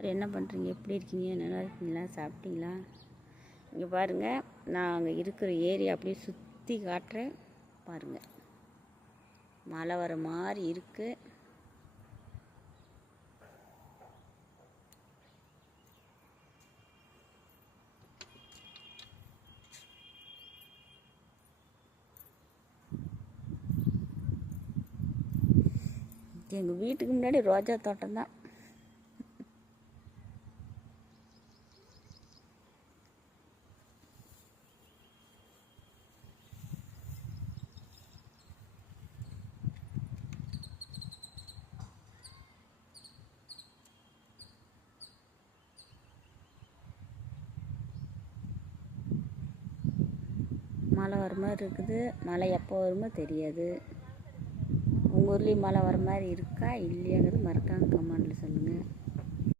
என்ன பண்ணுறீங்க? எப்படி இருக்கீங்க? நல்லா இருக்கீங்களா? சாப்பிட்டீங்களா? இங்கே பாருங்கள், நான் அங்கே இருக்கிற ஏரியா அப்படியே சுற்றி காட்டுறேன் பாருங்கள். மழை வர மாதிரி இருக்குது. எங்கள் வீட்டுக்கு முன்னாடி ரோஜா தோட்டம் தான். மழை வர மாதிரி இருக்குது. மழை எப்போ வருமோ தெரியாது. உங்கள் ஊர்லேயும் மழை வர மாதிரி இருக்கா இல்லையாங்கிறது மறக்காம கமெண்டில் சொல்லுங்கள்.